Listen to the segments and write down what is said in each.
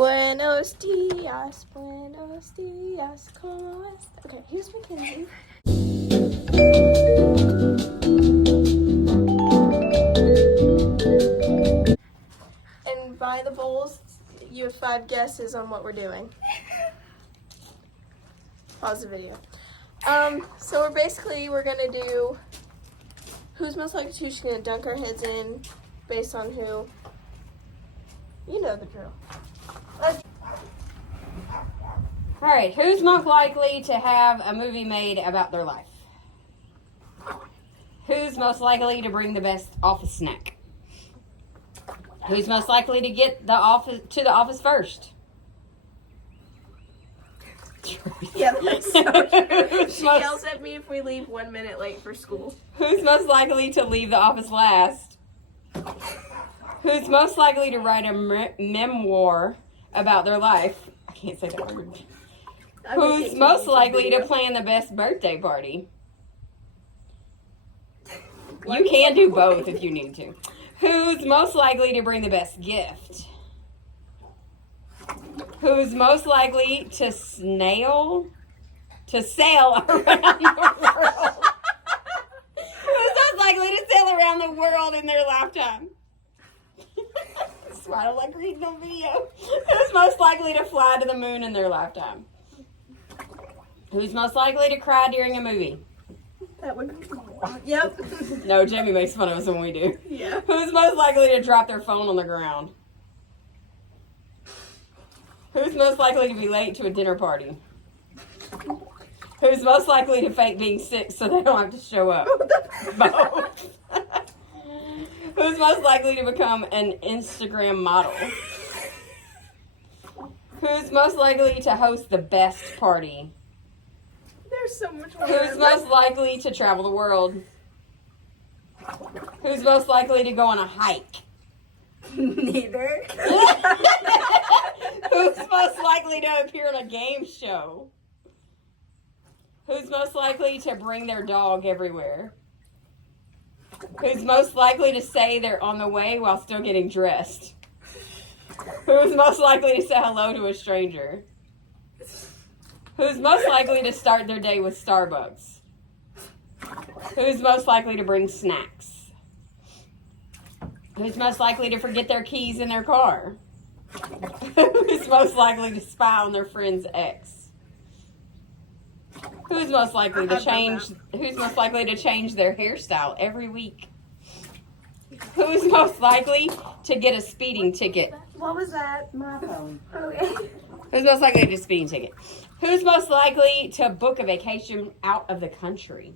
Buenos dias, buenos dias, como est? Okay, here's Mackenzie. And by the bowls, you have 5 guesses on what we're doing. Pause the video. So we're gonna do who's most likely to. She's gonna dunk our heads in based on who. You know the drill. All right, who's most likely to have a movie made about their life? Who's most likely to bring the best office snack? Who's most likely to get to the office first? Yeah, that's so true. She yells at me if we leave 1 minute late for school. Who's most likely to leave the office last? Who's most likely to write a memoir about their life? I can't say that word. Who's most likely to plan the best birthday party? You can do both if you need to. Who's most likely to bring the best gift? Who's most likely to sail around the world? Who's most likely to sail around the world in their lifetime? That's why I don't like reading on video. Who's most likely to fly to the moon in their lifetime? Who's most likely to cry during a movie? That would be Yep. No, Jamie makes fun of us when we do. Yeah. Who's most likely to drop their phone on the ground? Who's most likely to be late to a dinner party? Who's most likely to fake being sick so they don't have to show up? Both. Who's most likely to become an Instagram model? Who's most likely to host the best party? There's so much more. Who's most likely to travel the world? Who's most likely to go on a hike? Neither. Who's most likely to appear on a game show? Who's most likely to bring their dog everywhere? Who's most likely to say they're on the way while still getting dressed? Who's most likely to say hello to a stranger? Who's most likely to start their day with Starbucks? Who's most likely to bring snacks? Who's most likely to forget their keys in their car? Who's most likely to spy on their friend's ex? Who's most likely to change their hairstyle every week? Who's most likely to get a speeding ticket? What was that? My phone. Okay. Who's most likely to get a speeding ticket? Who's most likely to book a vacation out of the country?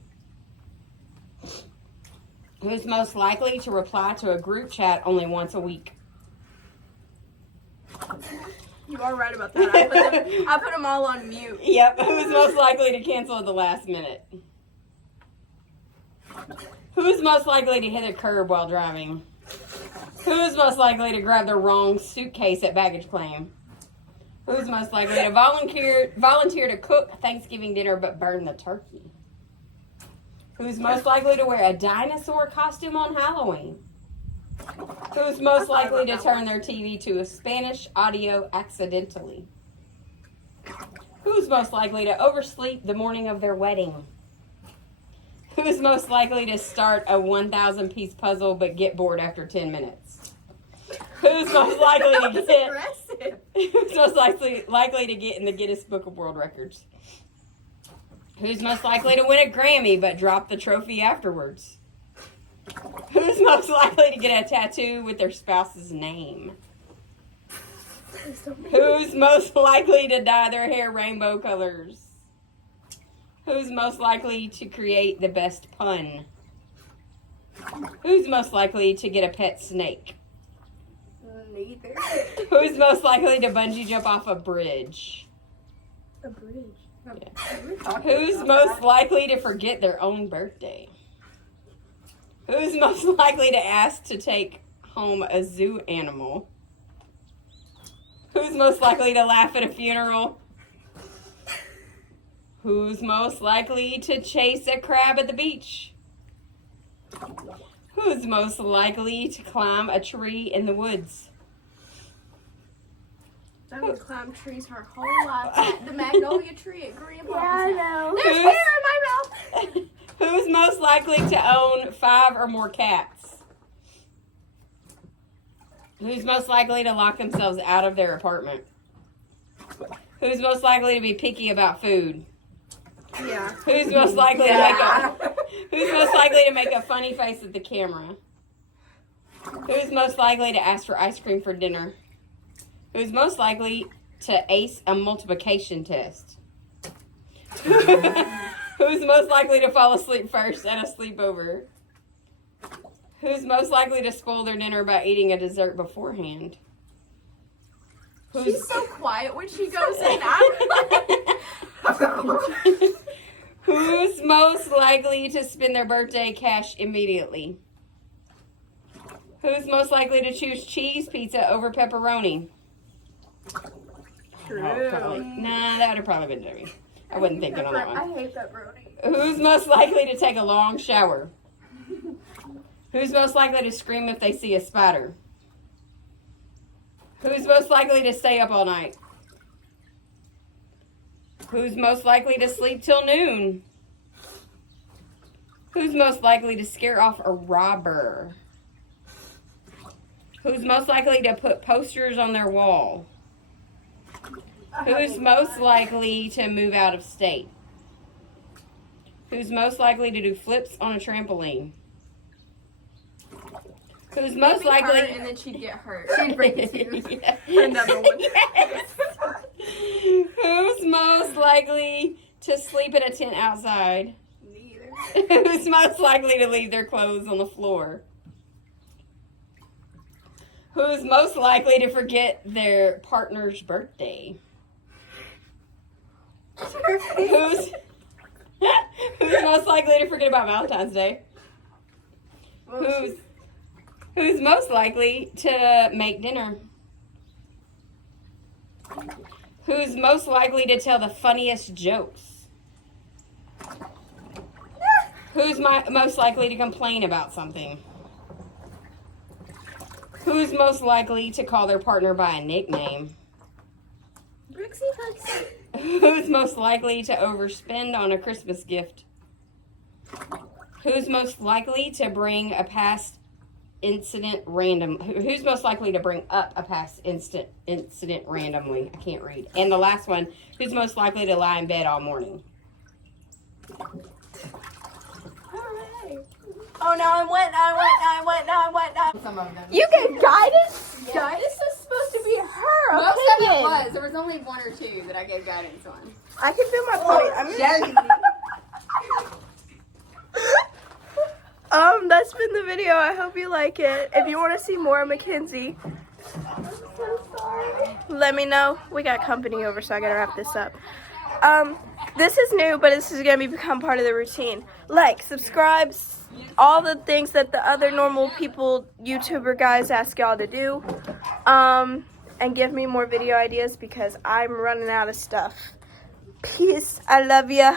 Who's most likely to reply to a group chat only once a week? You are right about that. I put them all on mute. Yep. Who's most likely to cancel at the last minute? Who's most likely to hit a curb while driving? Who's most likely to grab the wrong suitcase at baggage claim? Who's most likely to volunteer to cook Thanksgiving dinner but burn the turkey? Who's most likely to wear a dinosaur costume on Halloween? Who's most likely to turn their TV to a Spanish audio accidentally? Who's most likely to oversleep the morning of their wedding? Who's most likely to start a 1,000-piece puzzle but get bored after 10 minutes? Who's most likely to get? Aggressive. Who's most likely to get in the Guinness Book of World Records? Who's most likely to win a Grammy but drop the trophy afterwards? Who's most likely to get a tattoo with their spouse's name? Who's most likely to dye their hair rainbow colors? Who's most likely to create the best pun? Who's most likely to get a pet snake? Neither. Who's most likely to bungee jump off a bridge? A bridge. Yeah. Who's most likely to forget their own birthday? Who's most likely to ask to take home a zoo animal? Who's most likely to laugh at a funeral? Who's most likely to chase a crab at the beach? Who's most likely to climb a tree in the woods? I've been climbing trees her whole life. The magnolia tree at Grandpa's. Yeah, I know. There's hair in my mouth. Who's most likely to own 5 or more cats? Who's most likely to lock themselves out of their apartment? Who's most likely to be picky about food? Yeah. Who's most likely to make a funny face at the camera? Who's most likely to ask for ice cream for dinner? Who's most likely to ace a multiplication test? Who's most likely to fall asleep first at a sleepover? Who's most likely to spoil their dinner by eating a dessert beforehand? She's so quiet when she goes in. Who's most likely to spend their birthday cash immediately? Who's most likely to choose cheese pizza over pepperoni? True. Nah, that would have probably been Debbie. I wasn't thinking on that one. I hate pepperoni. Who's most likely to take a long shower? Who's most likely to scream if they see a spider? Who's most likely to stay up all night? Who's most likely to sleep till noon? Who's most likely to scare off a robber? Who's most likely to put posters on their wall? Who's most likely to move out of state? Who's most likely to do flips on a trampoline? Who's most likely... And then she'd get hurt. She'd break a tooth. Yes. Another one. Yes. Who's most likely to sleep in a tent outside? Neither. Who's most likely to leave their clothes on the floor? Who's most likely to forget their partner's birthday? Who's most likely to forget about Valentine's Day? Who's most likely to make dinner? Who's most likely to tell the funniest jokes? Who's most likely to complain about something? Who's most likely to call their partner by a nickname? Brooksy Huxley. Who's most likely to overspend on a Christmas gift? Who's most likely to bring a past incident random? Who's most likely to bring up a past incident randomly? I can't read. And the last one, who's most likely to lie in bed all morning? Oh, now I went. Some of them. You get guidance? Yeah. Guidance is supposed to be her Most of it opinion. was. There was only 1 or 2 that I gave guidance on. I can feel my pony. That's been the video. I hope you like it. If you want to see more of Mackenzie, I'm so sorry. Let me know. We got company over, so I gotta wrap this up. This is new, but this is gonna become part of the routine. Like, subscribe, all the things that the other normal people, YouTuber guys ask y'all to do. And give me more video ideas because I'm running out of stuff. Peace. I love ya.